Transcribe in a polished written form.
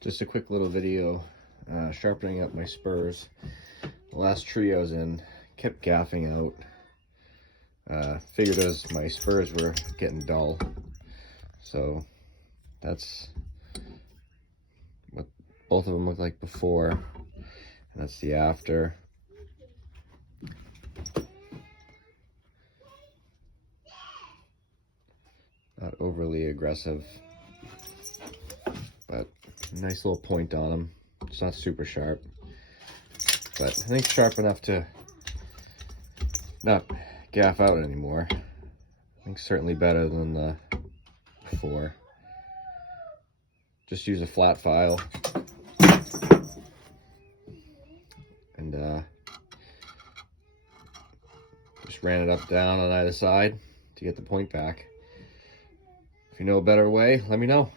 Just a quick little video sharpening up my spurs. The last tree I was in kept gaffing out. Figured as my spurs were getting dull. So that's what both of them look like before. And that's the after. Not overly aggressive, but nice little point on them. It's not super sharp, but I think sharp enough to not gaff out anymore. I think certainly better than the before. Just use a flat file and just ran it up down on either side to get the point back. If you know a better way, let me know.